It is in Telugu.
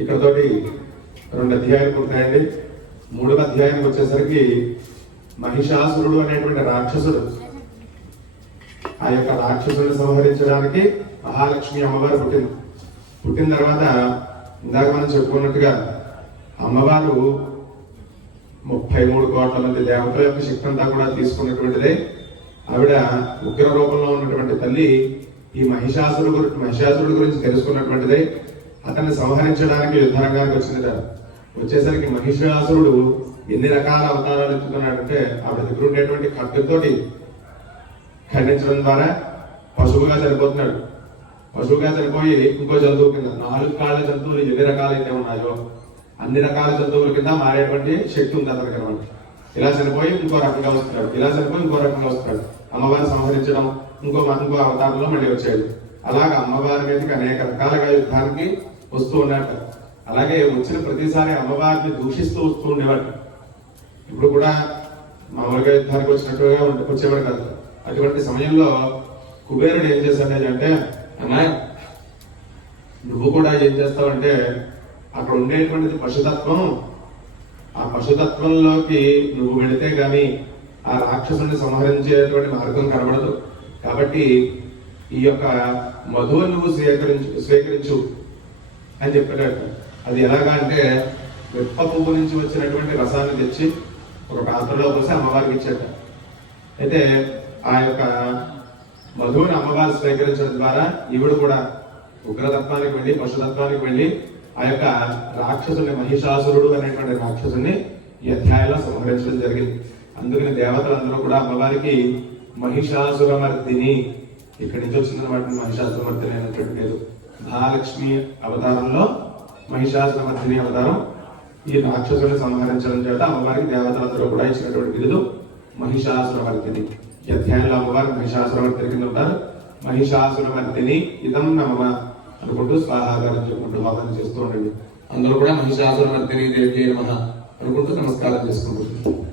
ఇక్కడతోటి రెండు అధ్యాయాలు ఉంటాయండి మూడవ అధ్యాయానికి వచ్చేసరికి మహిషాసురుడు అనేటువంటి రాక్షసుడు. ఆ యొక్క రాక్షసుడిని సంహరించడానికి మహాలక్ష్మి అమ్మవారు పుట్టింది. పుట్టిన తర్వాత ఇందాక మనం చెప్పుకున్నట్టుగా అమ్మవారు ముప్పై మూడు కోట్ల మంది దేవతల యొక్క శక్తి అంతా కూడా తీసుకున్నటువంటిదే. ఆవిడ ఉగ్ర రూపంలో ఉన్నటువంటి తల్లి ఈ మహిషాసురుడు గురించి మహిషాసురుడు గురించి తెలుసుకున్నటువంటిదే. అతన్ని సంహరించడానికి యుద్ధరంగానికి వచ్చింది వచ్చేసరికి మహిషాసురుడు ఎన్ని రకాల అవతారాలు ఎత్తుతున్నాడంటే ఆవిడ దగ్గర ఉండేటువంటి ఖడ్గతోటి ఖండించడం ద్వారా పశువుగా చనిపోతున్నాడు పశువుగా చనిపోయి ఇంకో జంతువు కింద నాలుగు కాళ్ళ జంతువులు ఎన్ని రకాలైతే ఉన్నాయో అన్ని రకాల జంతువుల కింద మారేటువంటి శక్తి ఉంది అతనికి అనమాట ఇలా చనిపోయి ఇంకో రకంగా వస్తున్నాడు. ఇలా చనిపోయి ఇంకో రకంగా వస్తున్నాడు. అమ్మవారిని సంహరించడం ఇంకో ఇంకో అవతారంలో మళ్ళీ వచ్చాడు. అలాగా అమ్మవారి మీదకి అనేక రకాలుగా యుద్ధానికి వస్తూ ఉన్నట్టు. అలాగే వచ్చిన ప్రతిసారి అమ్మవారిని దూషిస్తూ వస్తూ ఉండేవాడు ఇప్పుడు కూడా మామూలుగా యుద్ధానికి వచ్చినట్టుగా వచ్చేవాడు కాదు. అటువంటి సమయంలో కుబేరుడు ఏం చేశాడు అంటే నువ్వు కూడా ఏం చేస్తావంటే అక్కడ ఉండేటువంటిది పశుతత్వం ఆ పశుతత్వంలోకి నువ్వు వెళితే గాని ఆ రాక్షసుని సంహరించేటువంటి మార్గం కనబడదు. కాబట్టి ఈ యొక్క మధువును నువ్వు స్వీకరించు స్వీకరించు అని చెప్పాడట అది ఎలాగా అంటే వెప్ప పువ్వు నుంచి వచ్చినటువంటి రసాన్ని తెచ్చి ఒక పాత్రలో పోసి అమ్మవారికి ఇచ్చాట. అయితే ఆ యొక్క మధువుని అమ్మవారు స్వీకరించడం ద్వారా ఈవిడ కూడా ఉగ్రతత్వానికి వెళ్ళి పశుతత్వానికి వెళ్ళి ఆ యొక్క రాక్షసుని మహిషాసురుడు అనేటువంటి రాక్షసుని ఈ అధ్యాయంలో సంహరించడం జరిగింది. అందుకని దేవతలందరూ కూడా అమ్మవారికి మహిషాసురమర్దిని ఇక్కడి నుంచి వచ్చిన వాటిని మహిషాసురమర్దిని అనేటువంటి పేరు. మహాలక్ష్మి అవతారంలో మహిషాసురమర్దిని అవతారం. ఈ రాక్షసుని సంహరించడం చేత అమ్మవారికి దేవతలందరూ కూడా ఇచ్చినటువంటి బిరుదు మహిషాసురవర్తిని ఈ అధ్యాయంలో అమ్మవారు మహిషాసురవర్తిని కింద ఉంటారు. మహిషాసురవర్తిని ఇదం నమమ అనుకుంటూ స్వాహాగారం చెప్పుకుంటూ వాదన చేస్తూ ఉండండి. అందరూ కూడా మహిషాసురవర్తిని దేవి నమః అనుకుంటూ నమస్కారం చేసుకుంటున్నారు